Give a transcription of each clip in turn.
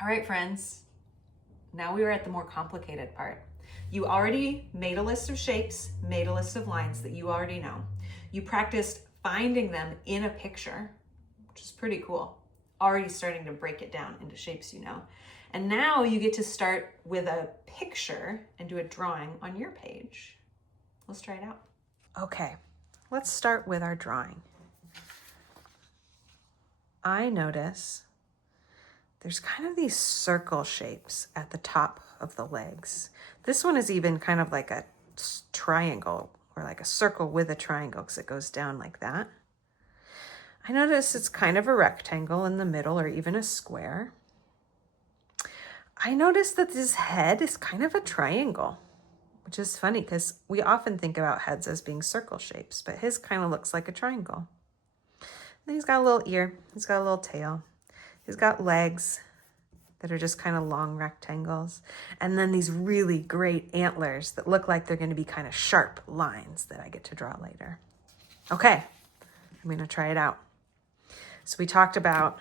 All right, friends, now we are at the more complicated part. You already made a list of shapes, made a list of lines that you already know. You practiced finding them in a picture, which is pretty cool. Already starting to break it down into shapes you know. And now you get to start with a picture and do a drawing on your page. Let's try it out. Okay, let's start with our drawing. I notice there's kind of these circle shapes at the top of the legs. This one is even kind of like a triangle, or like a circle with a triangle, because it goes down like that. I notice it's kind of a rectangle in the middle, or even a square. I notice that this head is kind of a triangle, which is funny because we often think about heads as being circle shapes, but his kind of looks like a triangle. And he's got a little ear, he's got a little tail, he's got legs that are just kind of long rectangles, and then these really great antlers that look like they're going to be kind of sharp lines that I get to draw later. Okay, I'm going to try it out. So we talked about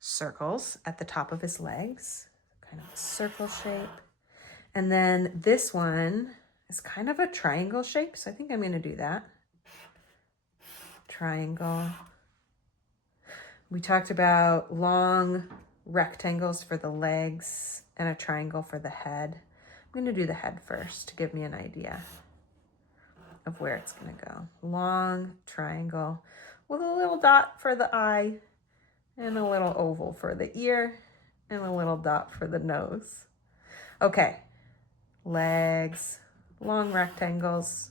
circles at the top of his legs, kind of a circle shape. And then this one is kind of a triangle shape, so I think I'm going to do that. Triangle. We talked about long rectangles for the legs and a triangle for the head. I'm going to do the head first to give me an idea of where it's going to go. Long triangle with a little dot for the eye and a little oval for the ear and a little dot for the nose. Okay, legs, long rectangles.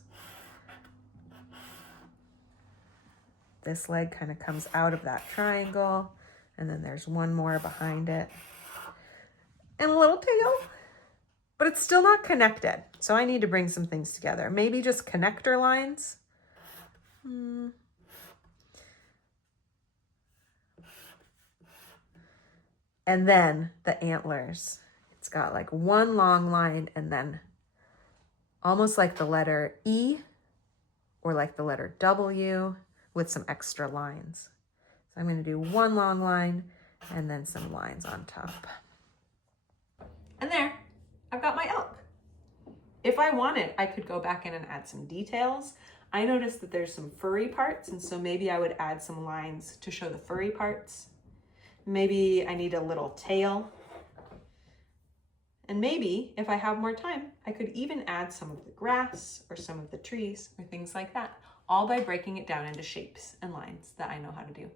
This leg kind of comes out of that triangle, and then there's one more behind it. And a little tail, but it's still not connected. So I need to bring some things together. Maybe just connector lines. And then the antlers. It's got like one long line and then almost like the letter E or like the letter W with some extra lines. So I'm going to do one long line and then some lines on top. And there, I've got my elk. If I wanted, I could go back in and add some details. I noticed that there's some furry parts, and so maybe I would add some lines to show the furry parts. Maybe I need a little tail. And maybe if I have more time, I could even add some of the grass or some of the trees or things like that, all by breaking it down into shapes and lines that I know how to do.